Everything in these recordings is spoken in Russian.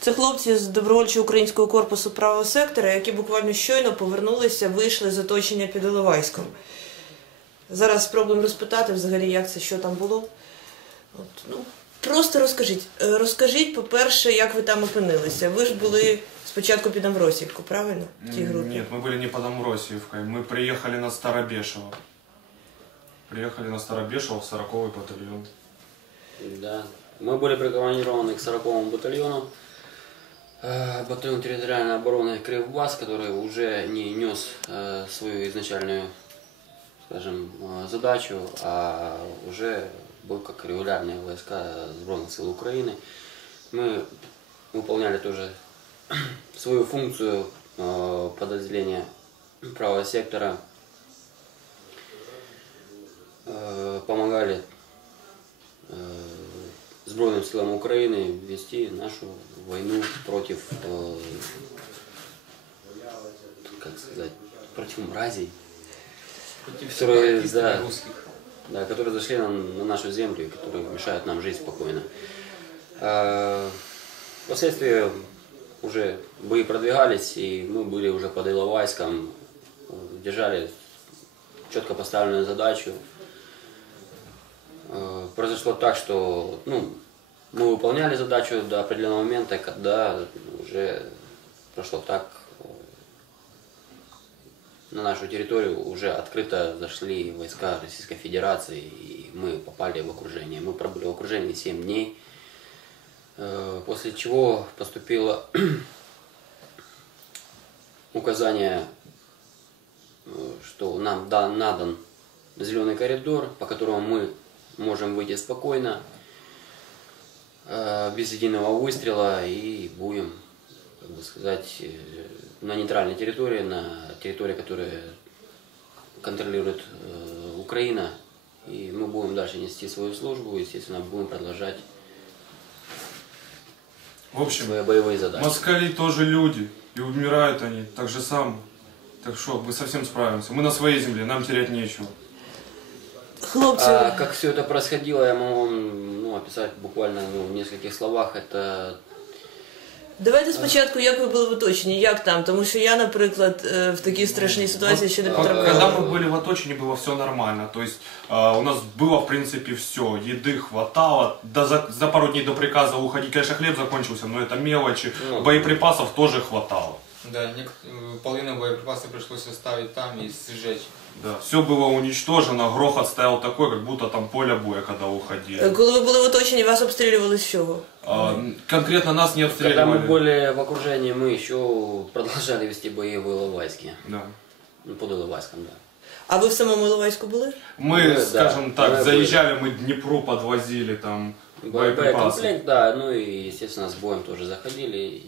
Це хлопці з добровольчого українського корпусу правого сектора, які буквально щойно повернулися, вийшли з оточення під Іловайськом. Зараз спробуємо розпитати взагалі, як це, що там було. От, ну, просто розкажіть. Е, Розкажіть, по-перше, як ви там опинилися. Ви ж були спочатку під Амвросівку, правильно? В тій групі? Нет, мы были не под Амросиевкой. Мы приехали на Старобешево. Приехали на Старобешево в 40-й батальон. Да. Мы были прикомандированы к 40-му батальону. Э, Батальон территориальной обороны Кривбас, который уже не нес э, свою изначальную, скажем, э, задачу, а уже был как регулярные войска Сбройных сил Украины. Мы выполняли тоже свою функцию подразделения правого сектора, помогали э, Збройным силам Украины вести нашу войну против, э, как сказать, против мразей, которые, да, да, которые зашли на, на нашу землю и которые мешают нам жить спокойно. А, Впоследствии уже бои продвигались, и мы были уже под Иловайском, э, держали четко поставленную задачу. Э, Произошло так, что ну, мы выполняли задачу до определенного момента, когда уже прошло так, на нашу территорию уже открыто зашли войска Российской Федерации, и мы попали в окружение. Мы пробыли в окружении 7 дней, Э, после чего поступило указание, э, что нам да- надан зеленый коридор, по которому мы можем выйти спокойно, без единого выстрела и будем, как бы сказать, э, на нейтральной территории, на территории, которая контролирует э, Украина, и мы будем дальше нести свою службу, естественно, будем продолжать В общем, свои боевые задачи. москали тоже люди. И умирают они так же само. Так что мы совсем справимся. Мы на своей земле, нам терять нечего. Хлопці, А как все это происходило, я могу вам ну, описать буквально ну, в нескольких словах. Это давайте спочатку, як ви були в оточенні, як там? Тому що я, наприклад, е, в такій страшній ситуації ще не Вот, потрапляла. Когда мы были в Оточине, было все нормально. То есть э, у нас было, в принципе, все. Еды хватало. До, за, за пару дней до приказа уходить, конечно, хлеб закончился, но это мелочи. Ну, Боеприпасов тоже хватало. Да, нек- э, половину боеприпасов пришлось оставить там и сжечь. Да, все было уничтожено, грохот стоял такой, как будто там поле боя, когда Е, уходили. Коли ви були в оточенні, вас обстрілювали з чого? А, конкретно нас не когда мы обстреливали. были в окружении, мы еще продолжали вести бои в Иловайске. Да. Ну, под Иловайском, да. А ви в самому Іловайську були? Мы, Ну, да. скажем так, Мы заезжали, мы Днепру подвозили там Бо- боеприпасы. Боекомплект, да, ну и, естественно, с боем тоже заходили. и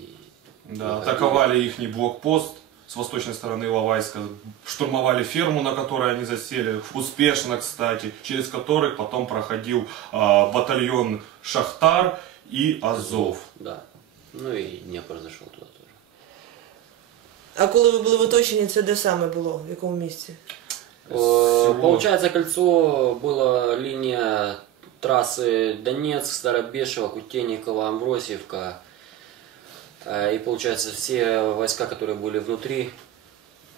Да, выходили. атаковали их блокпост с восточной стороны Иловайска, штурмовали ферму, на которой они засели, успешно, кстати, через который потом проходил а, батальон Шахтар и Азов. Да. Ну и Днепр зашел туда тоже. А коли ви були в оточенні, це де саме було? В якому місці? Э, Всего- Получается, кольцо была линия трассы Донецк, Старобешево, Кутейникова, Амвросиевка. Э, И получается, все войска, которые были внутри,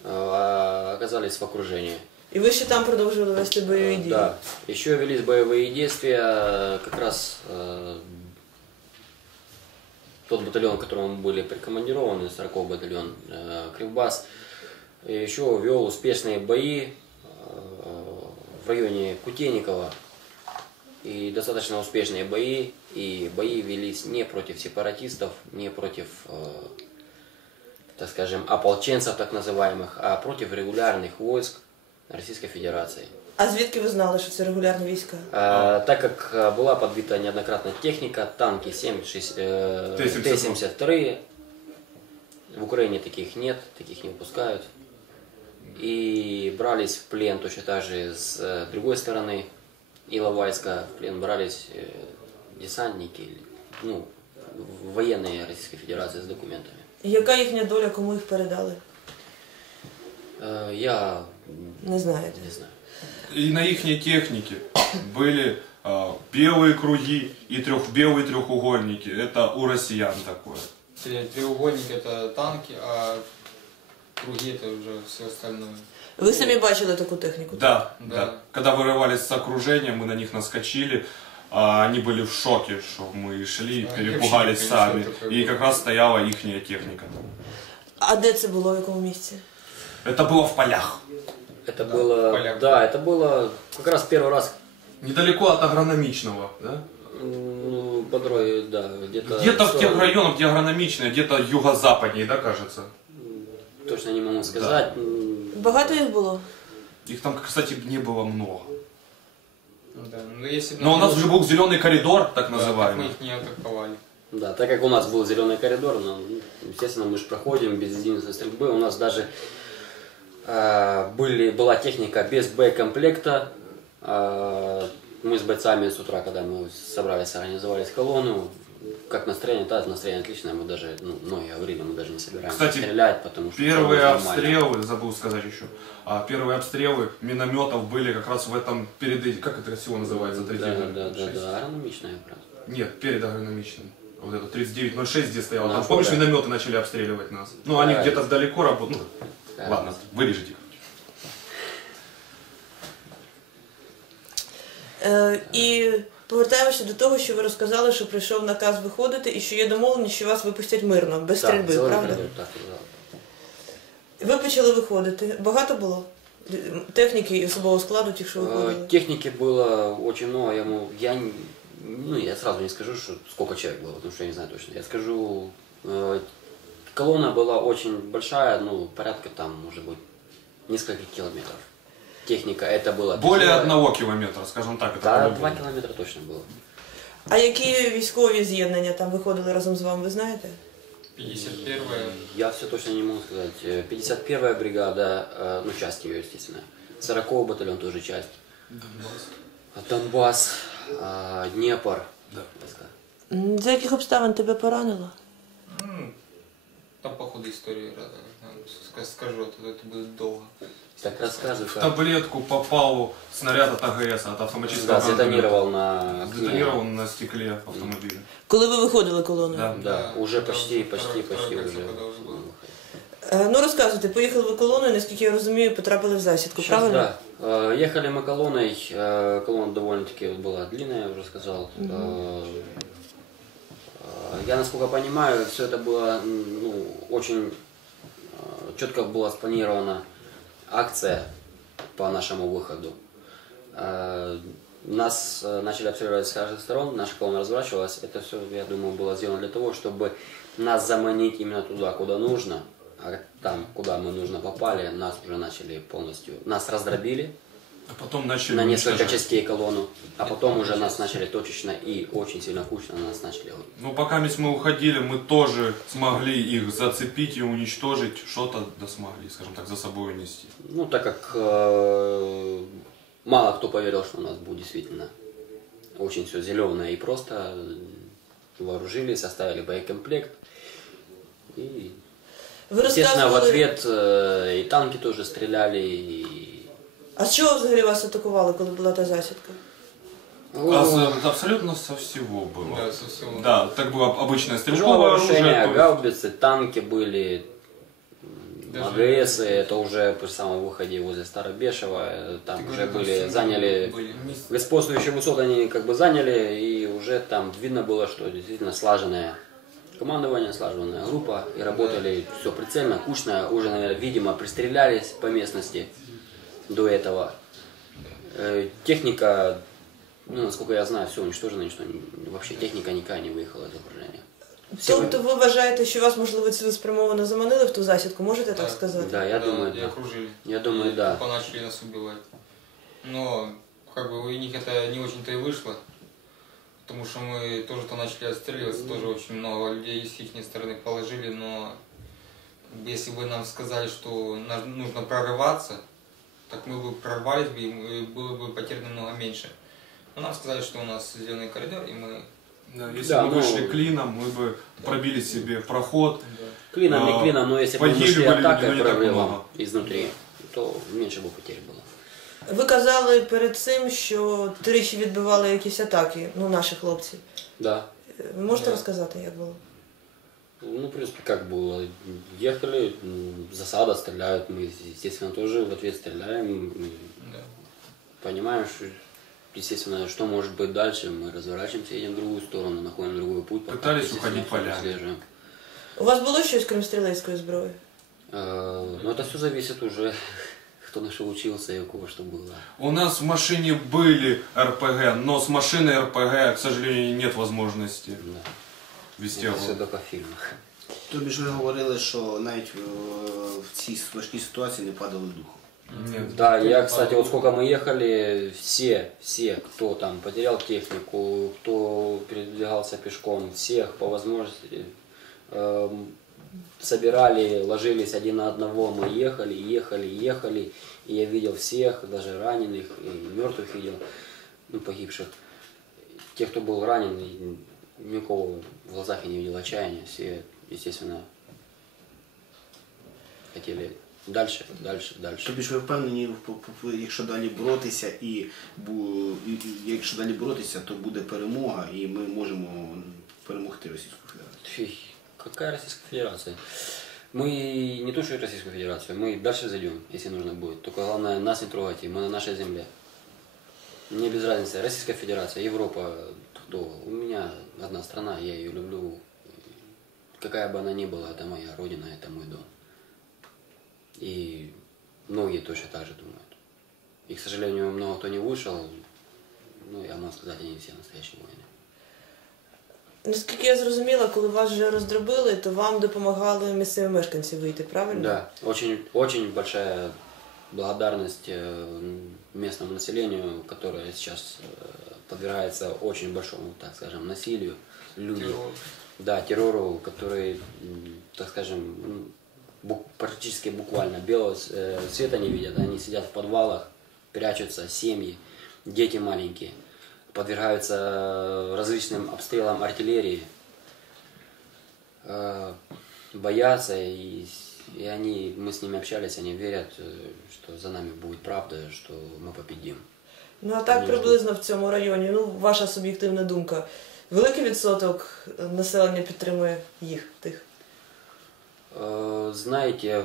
э, оказались в окружении. І ви ще там продовжували вести бойові Э, дії? Да. Еще велись боевые действия, э, как раз э, тот батальон, к которому мы были прикомандированы, 40 батальон э, Кривбас, еще вел успешные бои э, в районе Кутейникова. И достаточно успешные бои. И бои велись не против сепаратистов, не против, э, так скажем, ополченцев так называемых, а против регулярных войск Российской Федерации. А звідки ви знали, що це регулярні війська? А, так как а, была подбита неоднократно техника, танки 7, 6, э, Т-72. Т-72, в Украине таких нет, таких не выпускают. И брались в плен точно так же с э, другой стороны Иловайска, в плен брались э, десантники, ну, военные Российской Федерации с документами. Яка їхня доля, кому їх передали? Э, я Не знаєте. не знаю. И на их технике были А, Белые круги и трех, белые трехугольники. Это у россиян такое. Три- Треугольник это танки, а круги это уже все остальное. Ви самі бачили таку техніку? Да, Да. да. Когда вырывались с окружения, мы на них наскочили. а они были в шоке, что мы шли, А, перепугались вообще, сами. конечно, такое И было. как раз стояла их техника. А де це було, в якому місці? Это было в полях. Это было, поляк. да, это было как раз первый раз, Недалеко от агрономичного, да? м, ну, по дороге, да, где-то... Где-то в тех сторону. районах, где агрономичное, где-то юго-западнее, да, кажется? Точно не могу сказать. М, Багато їх було? Их там, кстати, не было много. Ну Да. Но, если бы Но у нам нас уже был зеленый коридор, так Да, так мы называемый. их не атаковали. Да, так как у нас был зеленый коридор, ну, естественно, мы же проходим без единицы стрельбы. У нас даже э, были, была техника без боекомплекта. Э, мы с бойцами с утра, когда мы собрались, организовались колонну, как настроение, да, настроение отличное, мы даже, ну, многие говорили, мы даже не собираемся Кстати, стрелять, потому что Первые обстрелы, забыл сказать еще, а, первые обстрелы минометов были как раз в этом, перед, этим- как это село называется, Да, 3906? да, да, да, агрономичная, правда. Нет, перед агрономичным. Вот это 3906 где стоял. На Там, помнишь, поле. минометы начали обстреливать нас? Ну, они Да. где-то далеко работают. Ну, Да. ладно, вырежите. Е, і повертаємося до того, що ви розказали, що прийшов наказ виходити і що є домовленість, що вас випустять мирно, без Так, стрільби, зеленый правда? коридор, так, да. Ви почали виходити. Багато було техніки і особового складу, тих, що Э, виходили? Техники было очень много, я, ему- я, н- ну, я сразу не скажу, что сколько человек было, потому что я не знаю точно. Я скажу, э, колонна была очень большая, ну, порядка там, может быть, несколько километров. Техника, это было... Более тяжелое. одного километра, скажем так. Это Да, по-любому. два километра точно было. А які військові з'єднання там виходили разом з вами, ви знаєте? 51 Я все точно не могу сказать. Э, 51-я бригада, э, ну, часть ее, естественно. 40-й батальон тоже часть. Донбасс, э, Днепр. Да. войска. М, За яких обставин тебе поранило? Ну, там по ходу истории ска- скажу, а то это будет долго. Так рассказывай, В как. таблетку попал снаряд от АГС, от автоматического Да, гранатомета. сдетонировал на окне. Сдетонировал на стекле автомобиля. Коли ви виходили колоною? Да. Да, уже это почти, уже почти, второй- почти второй уже. кольцо, когда уже было. Е, Ну розказуйте, поїхали ви колоною, наскільки я розумію, потрапили в засідку, Сейчас, правильно? да. Э, Ехали мы колонной. э, Колонна довольно-таки была длинная, я уже сказал. Э, э, Я, насколько понимаю, все это было м, ну, очень э, четко была спланирована акция по нашему выходу. Э, Нас э, начали обстреливать с каждых сторон, наша колонна разворачивалась. Это все, я думаю, было сделано для того, чтобы нас заманить именно туда, куда нужно. А там, куда мы нужно попали, нас уже начали полностью... Нас раздробили А потом начали на несколько частей колонну, а потом уже нас начали точечно и очень сильно кучно нас начали... Ну, пока мы уходили, мы тоже смогли их зацепить и уничтожить, что-то да смогли, скажем так, за собой унести. Ну, так как э, мало кто поверил, что у нас будет действительно очень все зеленое и просто вооружились, составили боекомплект. И, Ви естественно, в ответ э, и танки тоже стреляли, и... а з чого взагалі вас атакували, коли була та засідка? А с- абсолютно со всего было. Да, со всего. Да, так было обычное Тяжелое стрелковое вооружение, оружие. то есть- гаубицы, танки были, Даже- АГС, это уже при самом выходе возле Старобешева, э, там Ты уже там были, заняли, были. господствующие высоты они как бы заняли, и уже там видно было, что действительно слаженное командование, слаженная группа, и работали все прицельно, кучно, уже, наверное, видимо, пристрелялись по местности до этого. Э, Техника, ну, насколько я знаю, все уничтожено, ничто, не- вообще техника никакая не выехала из окружения. Тобто ви вважаєте, що вас, можливо, цілеспрямовано заманили в ту засідку, можете так Да. сказати? Да, я Да, думаю, и да. окружили. Я думаю, И да. тупо начали нас убивать. Но, как бы, у них это не очень-то и вышло. Потому что мы тоже то начали отстреливаться, тоже очень много людей с их стороны положили, но если бы нам сказали, что на- нужно прорываться, так мы бы прорвались бы, и мы- было бы потеряно много меньше. Но нам сказали, что у нас зеленый коридор, и мы... Да, если Да, бы ну- вышли клином, мы бы пробили себе проход. Клином, А, не клином, но если бы мы погибли шли были люди, атакой но не так прорывом много. изнутри, то меньше бы потерь было. Ви казали перед цим, що тричі відбивали якісь атаки, ну, наші хлопці. Да. Е, Ви можете Да. розказати, як було? Ну, в принципе, как было. Ехали, м, засада, стреляют. Мы, естественно, тоже в ответ стреляем. Мы Да. понимаем, что, естественно, что может быть дальше. Мы разворачиваемся, едем в другую сторону, находим другой путь. пока, Пытались естественно, уходить полями. отслеживаем. У вас було щось крім стрілецької зброї? Э, Но это все зависит уже, кто на что учился и у кого что было. У нас в машине были РПГ, но с машиной РПГ, к сожалению, нет возможности Да. вести Это все огонь. только в фильмах. Тобі ж ви говорили, що навіть е, в цій важкій ситуації не падали духом. Нет. Да, Кто я, не кстати, падал. вот сколько мы ехали, все, все, кто там потерял технику, кто передвигался пешком, всех по возможности эм, собирали, ложились один на одного, мы ехали, ехали, ехали, и я видел всех, даже раненых, и мертвых видел, ну, погибших. Те, кто был ранен, и никого в глазах я не видел отчаяния, все, естественно, хотели дальше, дальше, дальше. Тобі ж ви впевнені, в- в- в- якщо далі боротися і, бу- і- і якщо далі боротися, то буде перемога, і ми можемо перемогти Російську Федерацію. Фи, Какая Российская Федерация? Мы не то, что и Российскую Федерацию, мы дальше зайдем, если нужно будет. Только главное нас не трогайте, мы на нашей земле. Мне без разницы, Российская Федерация, Европа, кто? У меня одна страна, я ее люблю. Какая бы она ни была, это моя родина, это мой дом. И многие точно так же думают. И, к сожалению, много кто не вышел, ну, я могу сказать, они все настоящие воины. Наскільки я зрозуміла, коли вас вже роздробили, то вам допомагали місцеві мешканці вийти, правильно? Да, очень, очень большая благодарность э, местному населению, которое сейчас э, подвергается очень большому, так скажем, насилию. Люди, Террор. да, террору, который, так скажем, м, бу- практически буквально белого с- э, света не видят. Они сидят в подвалах, прячутся, семьи, дети маленькие, подвергаются э, различным обстрелам артиллерии, э, боятся, и, и они, мы с ними общались, они верят, что за нами будет правда, что мы победим. Ну а так Ні, приблизно в цьому районі, ну ваша суб'єктивна думка. Великий відсоток населення підтримує їх, тих. Э, знаете,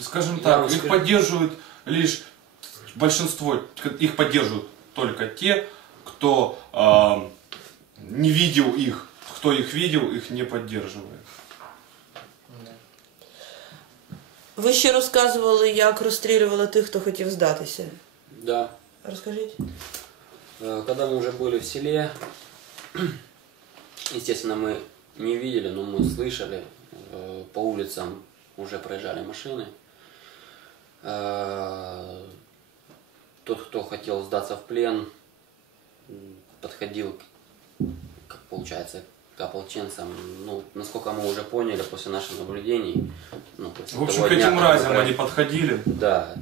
Скажем Я так, вам их скажу- поддерживают лишь большинство, их поддерживают только те, кто а, не видел их, кто их видел, их не поддерживает. Да. Ви ще розказували, як розстрілювали тих, хто хотів здатися. да, Розкажіть. Э, Когда мы уже были в селе, естественно, мы не видели, но мы слышали, э, по улицам уже проезжали машины. Э, Тот, кто хотел сдаться в плен, подходил, как получается, к ополченцам. Ну, насколько мы уже поняли после наших наблюдений, ну, после В общем, того к этим мразям они подходили. да,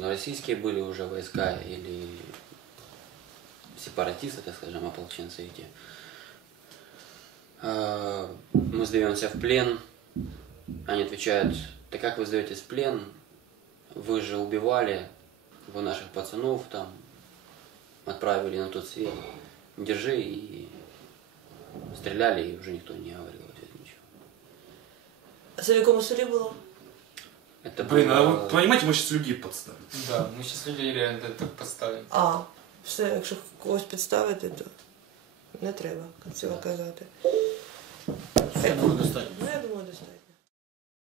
российские были уже войска или сепаратисты, так скажем, ополченцы эти. А, Мы сдаемся в плен. Они отвечают, да как вы сдаетесь в плен? Вы же убивали, вы наших пацанов там отправили на тот свет. Держи и стреляли, и уже никто не говорил в ответ ничего. Це в якому селі було? Это Блин, а было- вы понимаете, мы сейчас людей подставим. Да, мы сейчас людей реально так поставим. А, все, якщо когось підставити, то не треба цього казати. Все було достатньо.